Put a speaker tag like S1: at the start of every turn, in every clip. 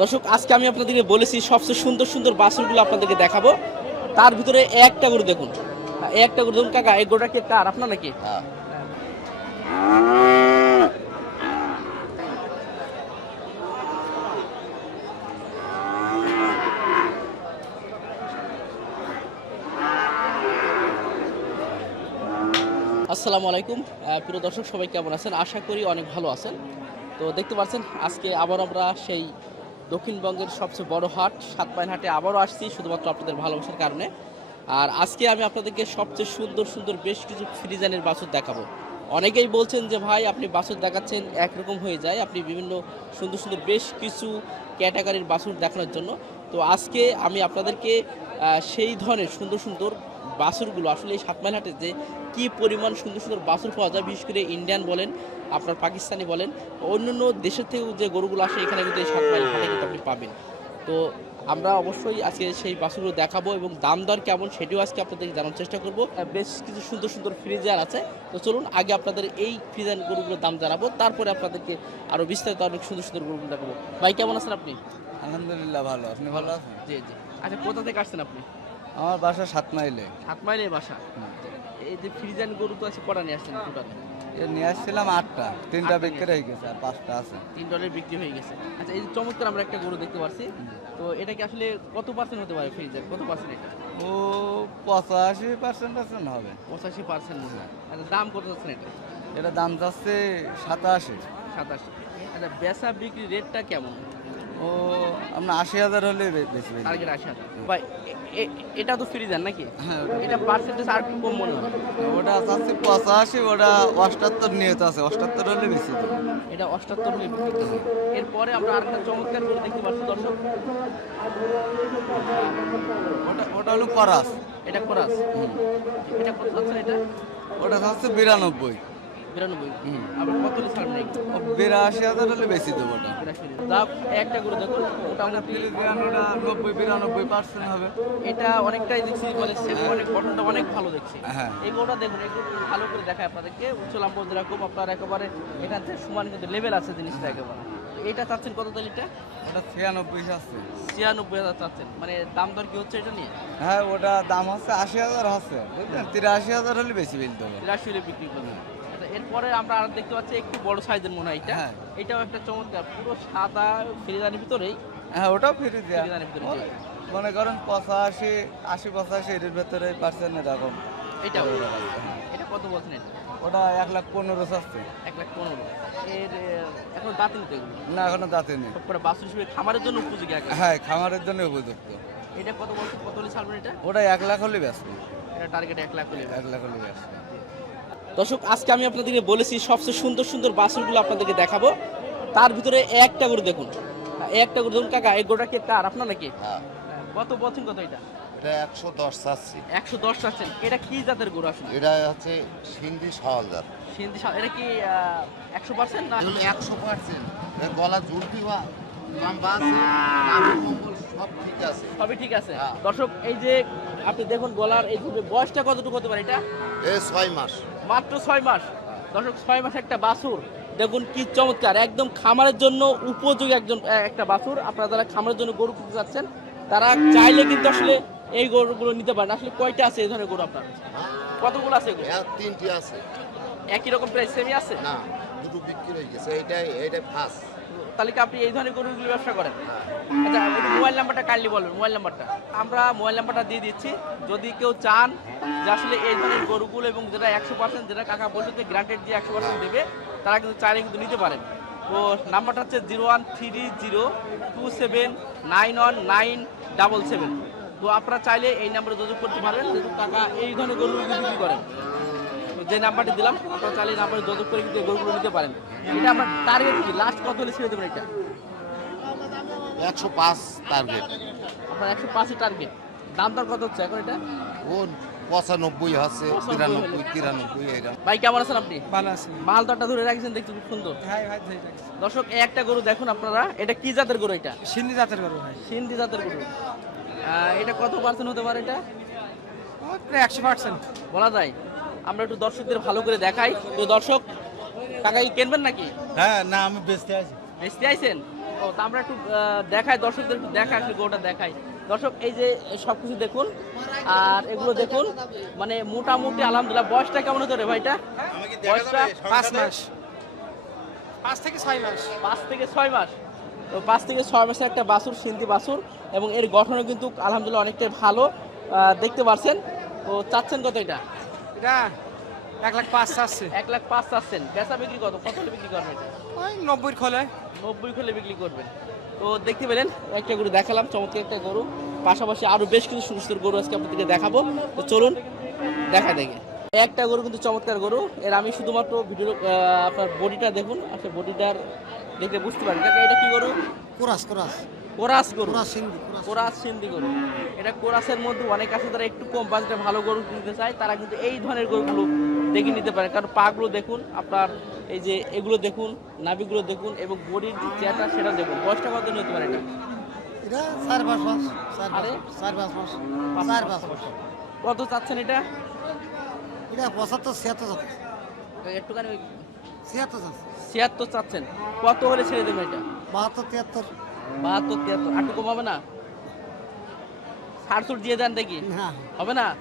S1: দর্শক আজকে আমি আপনাদেরকে বলেছি সবচেয়ে সুন্দর সুন্দর বাছুরগুলো আপনাদেরকে দেখাবো। তার ভিতরে একটা গরু দেখুন। একটা গরু দেখুন কাকা এই গরুটা কে কার আপনার নাকি?
S2: হ্যাঁ।
S1: আসসালামু আলাইকুম। প্রিয় দর্শক সবাই কেমন আছেন? আশা করি অনেক ভালো আছেন। তো দেখতে পাচ্ছেন আজকে আবার আমরা সেই দক্ষিণবঙ্গের সবচেয়ে বড় হাট, সাতপাইন হাটে আবারও আসছি শুধুমাত্র আপনাদের ভালোবাসার কারণে। আর আজকে আমি আপনাদেরকে সবচেয়ে সুন্দর সুন্দর বেশ কিছু ফ্রিজানের বাছুর দেখাবো। অনেকেই বলছেন যে, ভাই, আপনি বাছুর দেখাচ্ছেন একরকম হয়ে যায়। আপনি বিভিন্ন সুন্দর সুন্দর বেশ কিছু ক্যাটাগরির বাছুর দেখানোর জন্য তো আজকে আমি আপনাদেরকে সেই ধরনের সুন্দর সুন্দর বাছুরগুলো আসলে এই সাতমাইল হাটে যে কী পরিমাণ সুন্দর সুন্দর বাছুর পাওয়া যায়, বিশেষ করে ইন্ডিয়ান বলেন, আপনার পাকিস্তানি বলেন অন্যান্য দেশের থেকেও যে গরুগুলো আসে, এখানে কিন্তু এই সাতমাইল হাটে কিন্তু আপনি পাবেন। তো আমরা অবশ্যই আজকে সেই বাছুরগুলো দেখাবো এবং দাম দর কেমন সেটিও আজকে আপনাদেরকে জানার চেষ্টা করব। বেশ কিছু সুন্দর সুন্দর ফ্রিজার আছে। তো চলুন, আগে আপনাদের এই ফ্রিজার গরুগুলোর দাম জানাব, তারপরে আপনাদেরকে আরও বিস্তারিত অনেক সুন্দর সুন্দর গরুগুলো দেখাবো। ভাই, কেমন আছেন আপনি?
S3: আলহামদুলিল্লাহ ভালো। আপনি ভালো আছেন?
S1: জি জি। আচ্ছা কোথা থেকে আসছেন আপনি?
S3: আমার বাসা সাত মাইলে।
S1: সাত মাইলের বাসা? এই যে ফ্রিজান গরু তো আছে কটা নিয়ে আসছেন টোটাল
S3: নিয়ে আসছিলাম আটটা। তিনটা বিক্রি হয়ে গেছে আর পাঁচটা আছে।
S1: তিন ডলার বিক্রি হয়ে গেছে। আচ্ছা এই যে চমৎকার আমরা একটা গরু দেখতে পাচ্ছি তো এটা কি আসলে কত পার্সেন্ট হতে পারে ফ্রিজের কত পার্সেন্ট এটা?
S3: ও পঁচাশি পার্সেন্ট পার্সেন্ট হবে।
S1: পঁচাশি পার্সেন্ট আচ্ছা দাম কত যাচ্ছেন এটা?
S3: এটা দাম যাচ্ছে সাতাশি।
S1: সাতাশ। আচ্ছা বেচা বিক্রি রেটটা কেমন?
S3: ও আপনার আশি হাজার হলে বেশি
S1: টার্গেট আসে ভাই এ- এ- এটা তো ফ্রিজার নাকি?
S3: হ্যাঁ
S1: এটা পার্সেন্টেজ আর কম মনে হয়।
S3: ওটা চাচ্ছে পঁচাশি ওটা অষ্টাত্তর নিয়ত আছে অষ্টাত্তর হলে বেশি
S1: এটা অষ্টাত্তর হলে বিক্রি হবে। এরপরে আমরা আরেকটা চমৎকার গরু দেখতে পাচ্ছি দর্শক।
S3: ওটা ওটা হলো করাস।
S1: এটা কোরাস। এটা কত যাচ্ছেন এটা?
S3: ওটা চাচ্ছে বিরানব্বই।
S1: বিরানব্বই। আবার কত ছাড় নেই
S3: বিরাশি হাজার হলে বেশি দেবো ওটা।
S1: দাম একটা করে দেখুন মোটামুটি।
S3: নব্বই বিরানব্বই পার্সেন্ট হবে।
S1: এটা অনেকটাই দেখছি মানে অনেক গঠনটা অনেক ভালো দেখছি।
S3: হ্যাঁ।
S1: এগুলোটা দেখুন একটু ভালো করে দেখায় আপনাদেরকে। উচ্চ লাম্ব যেরকম আপনার একেবারে থেকে সমান কিন্তু লেভেল আছে জিনিসটা একেবারে। এটা চাচ্ছেন কত তালিটা
S3: ওটা ছিয়ানব্বই আছে।
S1: ছিয়ানব্বই হাজার চাচ্ছেন। মানে দাম দর কি হচ্ছে এটা নিয়ে?
S3: হ্যাঁ ওটা দাম হচ্ছে আশি হাজার বুঝলেন? তিরাশি হাজার হলে বেশি বিল দেবো।
S1: তিরাশি হলে বিক্রি করবেন। এরপরে আমরা আর দেখতে পাচ্ছি একটু বড় সাইজের মনে হয় এটা।
S3: হ্যাঁ।
S1: এটাও একটা চমৎকার পুরো সাদা ফিরিদানির ভিতরেই।
S3: হ্যাঁ ওটাও ফ্রি দেওয়া
S1: ফ্রিজারের ভিতরে
S3: মনে করেন পঁচাশি আশি পঁচাশি এর ভেতরে পার্সেন্ট এরকম।
S1: এটাও। এটা কত বলছেন এটা?
S3: ওটা এক লাখ পনেরো চাচ্ছে
S1: এক লাখ পনেরো। এর এখন দাঁত নিতে
S3: না এখনও দাঁতে নেই।
S1: সবকটা বাছুর হিসেবে খামারের জন্য উপযোগী আগে?
S3: হ্যাঁ খামারের জন্য উপযুক্ত।
S1: এটা কত বলছে কত হলে ছাড়বেন এটা?
S3: ওটা এক লাখ হলে ব্যস্ত
S1: এটা টার্গেট এক লাখ হলে
S3: এক লাখ হলে ব্যস্ত
S1: দর্শক আজকে আমি আপনাদেরকে বলেছি সবচেয়ে সুন্দর সুন্দর বাছুরগুলো আপনাদেরকে দেখাবো। তার ভিতরে একটা গরু দেখুন। একটা গরু দেখুন কাকা এই গোটা কে তার আপনার নাকি?
S2: হ্যাঁ।
S1: কত বলছেন কত এটা?
S2: এটা একশো দশ চাচ্ছি।
S1: একশো দশ এটা কি জাতের গরু আসলে?
S2: এটা হচ্ছে সিন্ধি
S1: সিন্ধি এটা কি একশো পার্সেন্ট না?
S2: একশো পার্সেন্ট। গলা জুড়তি বা লম্বা আছে নাভি কম্বল সব ঠিক আছে।
S1: সবই ঠিক আছে?
S2: হ্যাঁ।
S1: দর্শক এই যে আপনি দেখুন গলার এই যে বয়সটা কতটুকু হতে পারে এটা?
S2: ছয় মাস।
S1: মাত্র ছয় মাস। দর্শক ছয় মাস একটা বাছুর। দেখুন কি চমৎকার। একদম খামারের জন্য উপযোগী একজন একটা বাছুর। আপনারা যারা খামারের জন্য গরু কিনতে যাচ্ছেন তারা চাইলে কিন্তু আসলে এই গরুগুলো নিতে পারেন। আসলে কয়টা আছে এই ধরনের গরু আপনার? কতগুলো আছে?
S2: তিনটি আছে।
S1: একই রকম প্রাইস সেমই আছে?
S2: না দুটো বিক্রি হয়ে গেছে। এইটাই এইটাই ফার্স্ট
S1: তাহলে কি আপনি এই ধরনের গরুগুলো ব্যবসা করেন? আচ্ছা মোবাইল নাম্বারটা কাইন্ডলি বলবেন, মোবাইল নাম্বারটা। আমরা মোবাইল নাম্বারটা দিয়ে দিচ্ছি। যদি কেউ চান যে আসলে এই ধরনের গরুগুলো এবং যেটা একশো পার্সেন্ট যেটা কাকা বলছে যে গ্রান্টেড দিয়ে একশো পার্সেন্ট দেবে, তারা কিন্তু চাইলে কিন্তু নিতে পারেন। তো নাম্বারটা হচ্ছে zero one three zero two seven nine one nine double seven. তো আপনারা চাইলে এই নাম্বারে যোগাযোগ করতে পারবেন। যেহেতু কাকা এই ধরনের গরুগুলো বিক্রি করেন। যে নাম্বারটি দিলাম আপনারা চাইলে নাম্বারে যোগাযোগ করে কিন্তু গরুগুলো নিতে পারেন। এটা আপনার টার্গেট কি? লাস্ট কত হলে ছেড়ে দেবেন এটা?
S2: একশো পাঁচ টার্গেট
S1: আপনার একশো পাঁচই টার্গেট দাম দর কত হচ্ছে এখন এটা?
S2: ও পঁচানব্বই আছে তিরানব্বই। তিরানব্বই
S1: ভাই কেমন আছেন আপনি?
S4: ভালো আছি।
S1: মাল দরটা ধরে রাখছেন দেখতে খুব সুন্দর। দর্শক একটা গরু দেখুন আপনারা। এটা কি জাতের গরু এটা?
S4: সিন্ধি জাতের গরু ভাই।
S1: সিন্ধি জাতের গরু। এটা কত পার্সেন্ট হতে পারে এটা?
S4: একশো পার্সেন্ট
S1: বলা যায়। আমরা একটু দর্শকদের ভালো করে দেখাই। তো দর্শক কাকা কি কিনবেন নাকি?
S5: হ্যাঁ না আমি বেচতে আছি।
S1: বেচতে আইছেন? ও তা আমরা একটু দেখাই দর্শকদের একটু দেখাই আসলে গোটা দেখাই। দর্শক এই যে সব কিছু দেখুন আর এগুলো দেখুন মানে মোটামুটি আলহামদুলিল্লাহ বয়সটা কেমন হতো রে ভাইটা? বয়সটা
S4: পাঁচ মাস। পাঁচ থেকে ছয় মাস।
S1: পাঁচ থেকে ছয় মাস। তো পাঁচ থেকে ছয় মাসের একটা বাসুর সিন্ধি বাছুর এবং এর গঠনও কিন্তু আলহামদুলিল্লাহ অনেকটাই ভালো দেখতে পাচ্ছেন তো চাচ্ছেন কত এটা?
S4: এটা এক লাখ পাঁচ চাচ্ছে
S1: এক লাখ পাঁচ চাচ্ছেন বেচা বিক্রি কত? কত হলে বিক্রি করবেন
S4: ওই নব্বই খোলে।
S1: নব্বই খোলে বিক্রি করবেন। তো দেখতে পেলেন একটা গরু দেখালাম চমৎকার একটা গরু। পাশাপাশি আরও বেশ কিছু সুন্দর সুন্দর গরু আজকে আপনাদেরকে দেখাবো। তো চলুন দেখা দেখে একটা গরু কিন্তু চমৎকার গরু। এর আমি শুধুমাত্র ভিডিও আপনার বডিটা দেখুন। আচ্ছা বডিটার দেখলে বুঝতে পারেন এটা কি গরু?
S2: কোরাস কোরাস।
S1: কোরাস গরু।
S2: কোরাস সিন্ধি
S1: গরু। এটা কোরাসের মধ্যে অনেক আছে তারা একটু কম বাজেটে ভালো গরু কিনতে চায় তারা কিন্তু এই ধরনের গরুগুলো দেখে নিতে পারে। কারণ পাগুলো দেখুন আপনার এই যে এগুলো দেখুন নাভিগুলো দেখুন এবং বডির যে চেয়ারটা সেটা দেখুন। বয়সটা কত হতে পারে এটা? কত চাচ্ছেন এটা?
S2: এটা পঁচাত্তর ছিয়াত্তর
S1: একটুখানি
S2: ছিয়াত্তর
S1: ছিয়াত্তর চাচ্ছেন। কত হলে ছেড়ে দেবেন এটা?
S2: বাহাত্তর তিয়াত্তর।
S1: বাহাত্তর তিয়াত্তর আটটু কমাবে না? ষাট দিয়ে দেন দেখি। হবে না?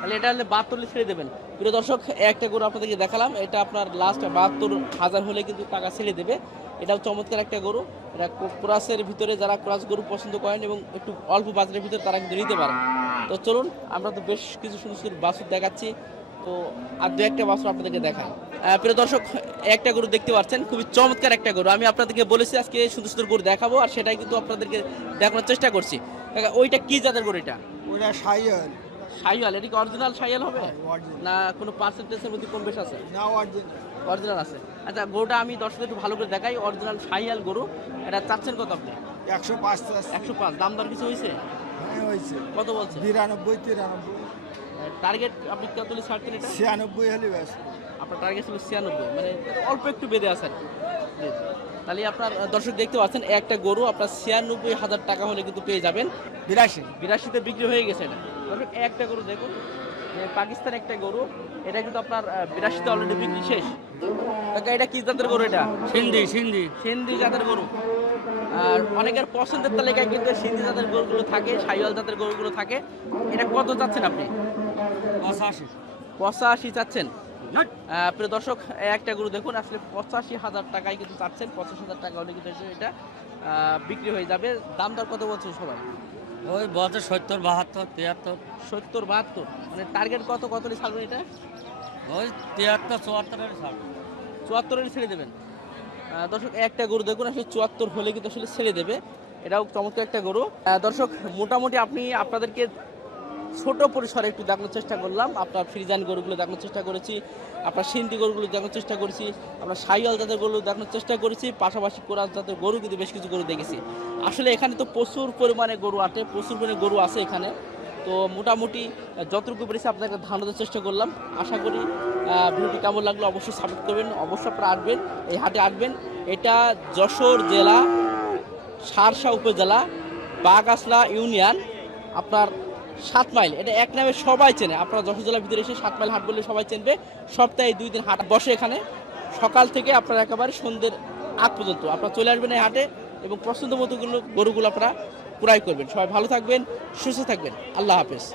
S1: তাহলে এটা হলে ছেড়ে দেবেন। প্রিয় দর্শক একটা গরু আপনাদেরকে দেখালাম। এটা আপনার লাস্ট বাহাত্তর হাজার হলে কিন্তু টাকা ছেড়ে দেবে। এটাও চমৎকার একটা গরু। এটা ক্রাসের ভিতরে যারা ক্রাস গরু পছন্দ করেন এবং একটু অল্প বাজারের ভিতরে তারা কিন্তু নিতে পারেন। তো চলুন আমরা তো বেশ কিছু সুন্দর সুন্দর বাছুর দেখাচ্ছি। তো আর দু একটা বাছুর আপনাদেরকে দেখাই। আহ, প্রিয় দর্শক একটা গরু দেখতে পাচ্ছেন খুবই চমৎকার একটা গরু। আমি আপনাদেরকে বলেছি আজকে সুন্দর সুন্দর গরু দেখাবো আর সেটাই কিন্তু আপনাদেরকে দেখানোর চেষ্টা করছি। ওইটা কি জাতের গরু এটা?
S2: ওটা সাইয়াল
S1: সাইয়াল এটা কি অরিজিনাল সাইয়াল হবে? না কোনো পার্সেন্টেজের মধ্যে কম বেশ আছে?
S2: না অরিজিনাল
S1: অরিজিনাল আছে। আচ্ছা গরুটা আমি দর্শকদের একটু ভালো করে দেখাই অরিজিনাল সাইয়াল গরু। এটা চাচ্ছেন কত আপনি?
S2: একশো পাঁচ
S1: একশো পাঁচ। দাম দর কিছু হয়েছে?
S2: হ্যাঁ হয়েছে।
S1: কত বলছে?
S2: বিরানব্বই তিরানব্বই।
S1: টার্গেট আপনি কত ছাড়তেন এটা
S2: ছিয়ানব্বই হলে ব্যাস।
S1: আপনার টার্গেট ছিল ছিয়ানব্বই মানে অল্প একটু বেঁধে আছে আর কি। জি, জি। তাহলে আপনার দর্শক দেখতে পাচ্ছেন একটা গরু আপনার ছিয়ানব্বই হাজার টাকা হলে কিন্তু পেয়ে যাবেন।
S2: বিরাশি।
S1: বিরাশিতে বিক্রি হয়ে গেছে এটা। দর্শক একটা গরু দেখুন পাকিস্তান একটা গরু এটা কিন্তু আপনার বিরাশিতে অলরেডি বিক্রি শেষ। কাকা এটা কি জাতের গরু এটা?
S4: সিন্ধি সিন্ধি।
S1: সিন্ধি জাতের গরু। আর অনেকের পছন্দের তালিকায় কিন্তু সিন্ধি জাতের গরুগুলো থাকে সাইওয়াল জাতের গরুগুলো থাকে। এটা কত চাচ্ছেন আপনি?
S4: পঁচাশি।
S1: চাচ্ছেন? প্রিয় দর্শক একটা গরু দেখুন আসলে পঁচাশি হাজার টাকায় কিন্তু চাচ্ছেন পঁচাশি হাজার টাকা হলে কিন্তু এটা বিক্রি হয়ে যাবে। দাম দর কত বলছে সবাই?
S4: ওই বলছে সত্তর বাহাত্তর তিয়াত্তর।
S1: সত্তর বাহাত্তর। মানে টার্গেট কত কত ছাড়বেন এটা?
S4: ওই তিয়াত্তর চুয়াত্তরের ছাড়
S1: চুয়াত্তর হলে ছেড়ে দেবেন। দর্শক একটা গরু দেখুন আসলে চুয়াত্তর হলে কিন্তু আসলে ছেড়ে দেবে। এটাও চমৎকার একটা গরু। দর্শক মোটামুটি আপনি আপনাদেরকে ছোট পরিসরে একটু দেখানোর চেষ্টা করলাম। আপনার ফ্রিজান গরুগুলো দেখানোর চেষ্টা করেছি, আপনার সিন্ধি গরুগুলো দেখানোর চেষ্টা করেছি আমরা সাইয়াল জাতের গরু দেখানোর চেষ্টা করেছি, পাশাপাশি কোরআন জাতের গরু কিন্তু বেশ কিছু গরু দেখেছি। আসলে এখানে তো প্রচুর পরিমাণে গরু আছে, প্রচুর পরিমাণে গরু আছে এখানে। তো মোটামুটি যতটুকু পেরেছি আপনাকে ধারণা দেওয়ার চেষ্টা করলাম। আশা করি ভিডিওটি কেমন লাগল অবশ্যই সাপোর্ট করবেন, অবশ্যই আপনারা আসবেন, এই হাটে আসবেন। এটা যশোর জেলা, সারসা উপজেলা বাগাসলা ইউনিয়ন, আপনার সাত মাইল, এটা এক নামে সবাই চেনে। আপনারা যশোর জেলার ভিতরে এসে সাত মাইল হাট বললে সবাই চেনবে। সপ্তাহে দুই দিন হাট বসে এখানে। সকাল থেকে আপনারা একেবারে সন্ধ্যের আগ পর্যন্ত আপনারা চলে আসবেন এই হাটে এবং পছন্দ মতোগুলো গরুগুলো আপনারা ক্রয় করবেন। সবাই ভালো থাকবেন, সুস্থ থাকবেন। আল্লাহ হাফেজ।